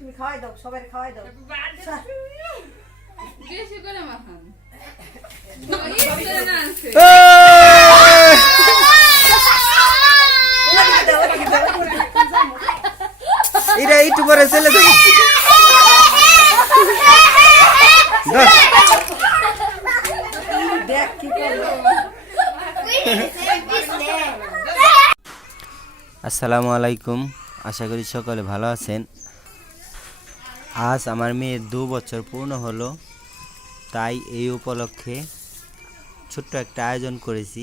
তুমি খাওয়াই দাও সবাই খাওয়াই দাও। বেশি করে মাখান। এটা একটু পরে চলে যাবে দেখ কি আসসালামু আলাইকুম। আশা করি সকলে ভালো আছেন। আজ আমার মেয়ের দু বছর পূর্ণ হলো তাই এই উপলক্ষে ছোট্ট একটা আয়োজন করেছি।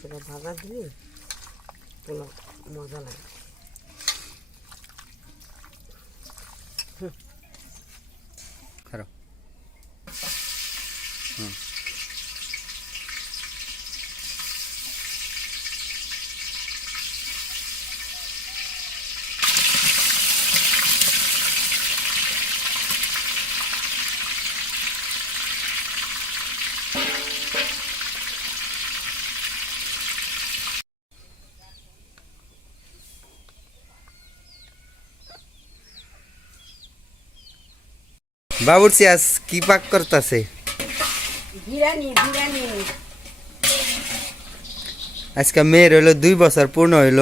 সেটা ভাজা দিলে পোলাও মজা লাগে। বাবুরচি আজ কি পাক করতেছে? আজকে মেয়ের হইল দুই বছর পূর্ণ হইল।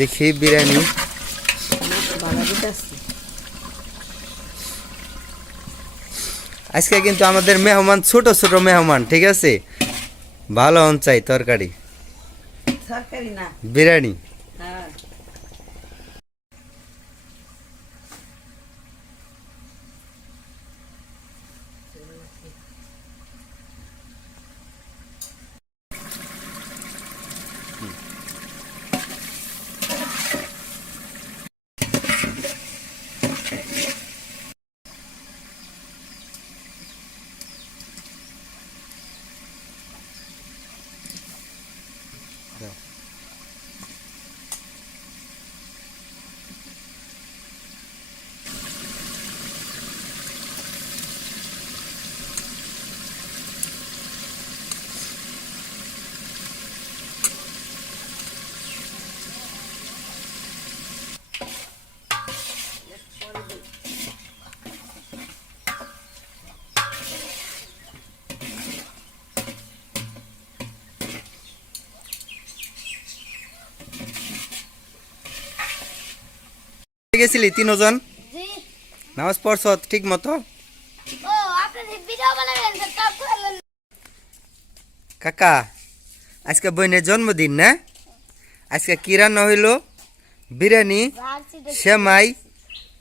দেখি বিরিয়ানি ভালো দিতেছি আজকে কিন্তু আমাদের মেহমান ছোট ছোট মেহমান ঠিক আছে? ভালো অন চাই তরকারি। বিরিয়ানি হ্যাঁ গেছিলি তিনজন? নামাজ পড়ছ ঠিক মতো? কাকা আজকে বোনের জন্মদিন না? আজকে কি রান্না হইল? বিরিয়ানি সেমাই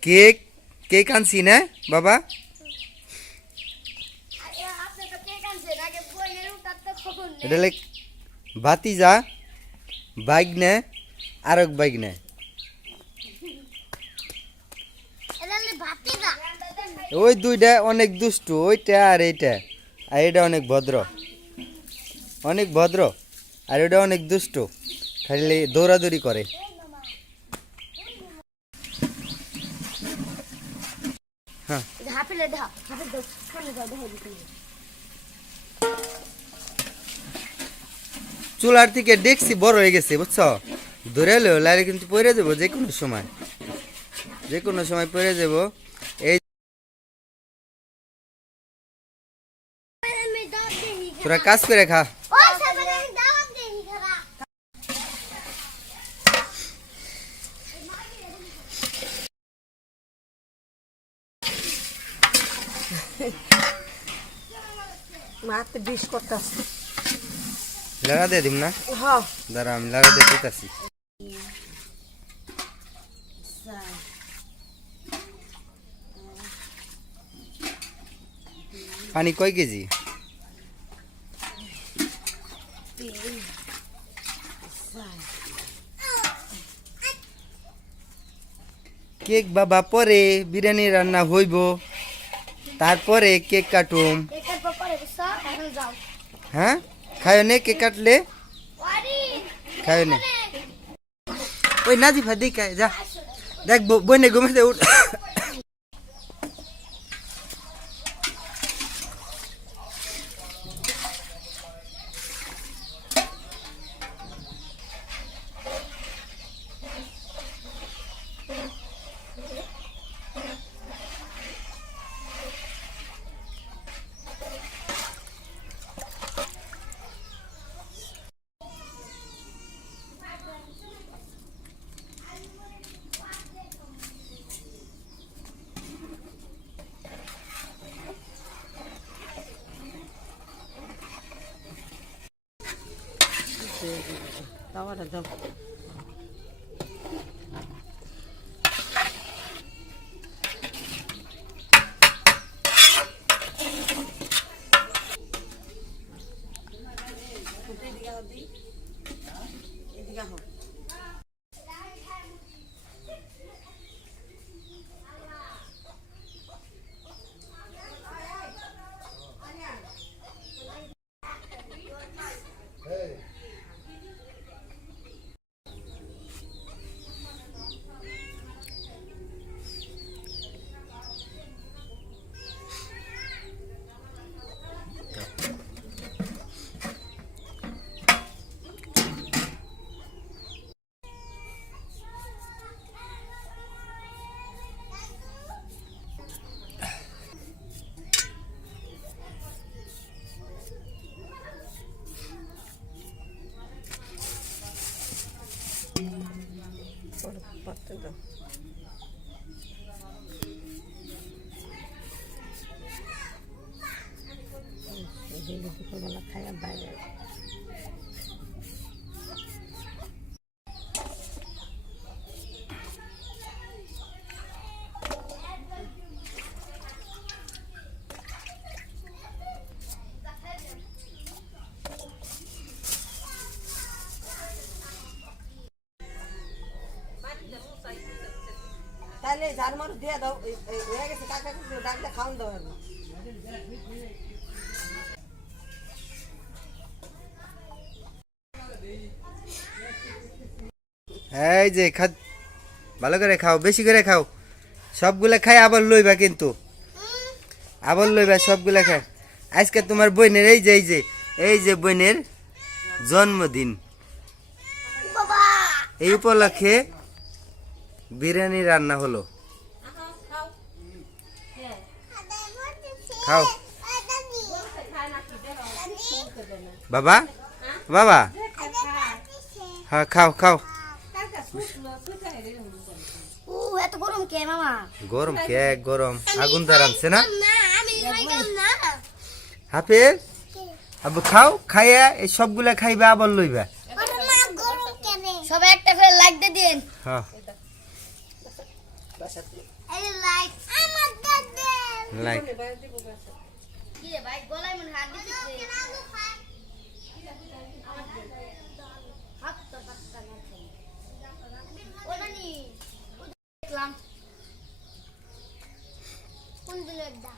কেক কেক আনছি না বাবা? এটা ভাতিজা বাইক নে আরেক বাইক নে এটা হলে ভাতি না ওই দুইটা অনেক দুষ্টু ওইটা আর এইটা। আর এটা অনেক ভদ্র। অনেক ভদ্র আর ওটা অনেক দুষ্টু। খালি দৌড়াদৌড়ি করে। দিতে চুলার থেকে ডেকছি বড় হয়ে গেছে বুঝছ? ধরে এলেও লাইলে কিন্তু পরে দেবো যে কোনো সময়। যে কোনো সময় পরে দেবো তোরা কাজ করে খা। মাতে বিষ করতেছে। লাগা দিয়ে দিম না? হ্যাঁ। দাঁড়া আমি লাগা দিয়ে দিতেছি। পানি কয় কেজি? কেক বাবা, পরে বিরিয়ানি রান্না হইব। তারপরে কেক কাটুম। হ্যাঁ? খায় নে কেক কাটলে? খায় নে। ওই নাজিফা দিকে যা। দেখ বইনে ঘুমাতে উঠ। তাওয়াটা দাও। এদিকে আহ। পাতে দাও দুপুরবেলা খাইয়া বাইরে এই- যে খা ভালো করে খাও, বেশি করে খাও। সবগুলা খাই, আবার লইবা কিন্তু। আবার লইবা, সবগুলা খাই। আজকে তোমার বোনের এই যে এই যে এই যে বোনের জন্মদিন। এই উপলক্ষে বিরিয়ানি রান্না হলো। খাও। বাবা? বাবা? হ্যাঁ খাও খাও। গরম কে? গরম। আগুন ধরামছে না না। হাফেজ? আবু খাও খাইয়া এই সবগুলা খাইবা আবার লইবা। সবাই একটা করে লাইক দিয়ে দিন। হ্যাঁ এই লাইক আমার দাদা লাইক কি রে ভাই গলায় মনে হাত দিতে হাত তো পাক্কা না ও নানি দেখলাম। কোন দিলের দা?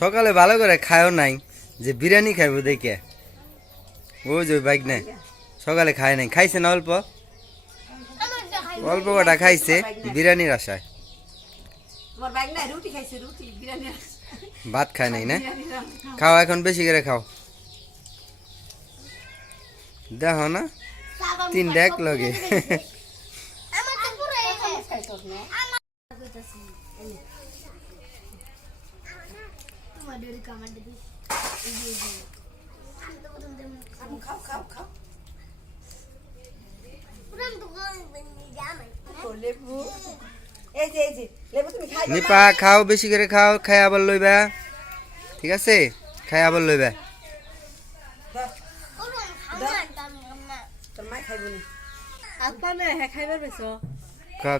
সকালে ভালো করে খায়ও নাই যে বিরিয়ানি খাইব দেখে। ও যে বাইক নাই সকালে খায় নাই। খাইছে না অল্প? অল্প কটা খাইছে বিরিয়ানির আশায়। ভাত খায় নাই না? খাও। এখন বেশি করে খাও। দেখো না তিন ডেক লগে। আমার তো পুরো এসে খাইছস না তোমার ডেরি কামার দিবি এই যে এই যে। আমি তো প্রথম দেব খাও খাও খাও খাও পুরান তো গল বনি জামাই ও লেবু এই যে এই যে লেবু তুমি খাই নিপা খাও বেশি করে খাও খাই আবার লইবা। ঠিক আছে? খাই আবার লইবা।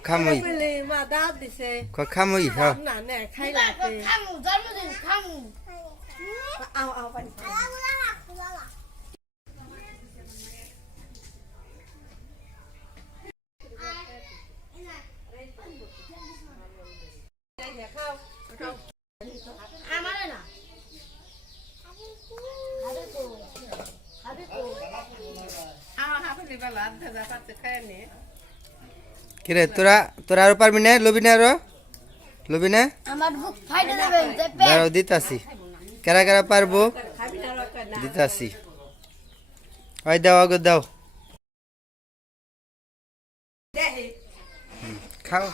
খামই। খামই খাও খামু জন্মদিন খামু। আও আও পানি খাও। আমার না আরে তো আরে তো আমার হাফলি বেলা ভেজা পাতে খাই নে কিরে তোরা তোরা আরও পারবি না? লবি না আরও? লবি না? দাঁড়াও দিতাছি। কেরা কেরা পারব? দিতাছি। ওই দাও আগে দাও। খাও।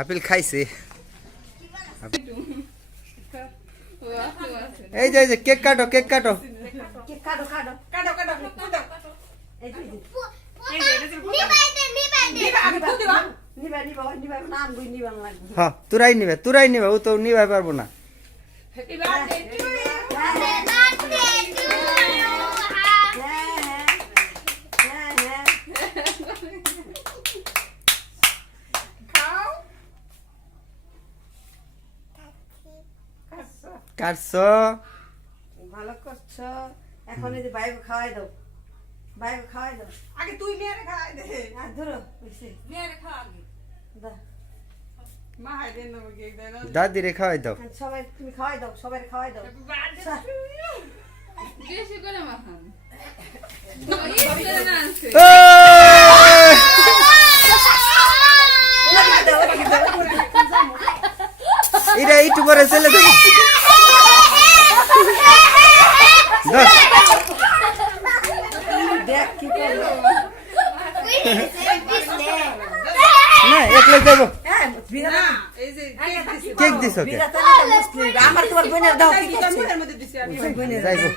হাপিল খাইছে। এই যে এই যে কেক কাটো কেক কাটো। নিবা নিবা নিবা নিবা হ্যাঁ তুরাই নিবে তুরাই নিবে ও তো নিবাই পারব না Happy birthday to you. হ্যাঁ হ্যাঁ হ্যাঁ কাটছ ভালো করছ? এখন এই যে বাইকে খাওয়াই দাও। বাইকে খাওয়াই দাও। আগে তুই মেরে খাই দে। আর ধরো বুঝছি মেরে খা আগে। দা। দাদি রে খাওয়াই দাও। সবাই তুমি খাওয়াই দাও সবাই খাওয়াই দাও। বেশি করে মাখান। এটা একটু পরে চলে যাবে না একলে যাব বিনা না এই যে কেক দিছি কেক কে আমার তোমার বোনের দাও যাইবো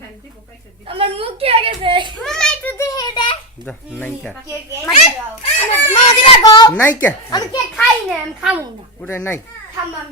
খাই দিব পয়সা দি আমার মুখ কি আগে গেছে মামা একটু দিয়ে? দে দাও নাইকা। কে কে মা দিবা গো। নাইকা। আমি কে খাই না আমি খামু না। ওটা নাই। খাম আমি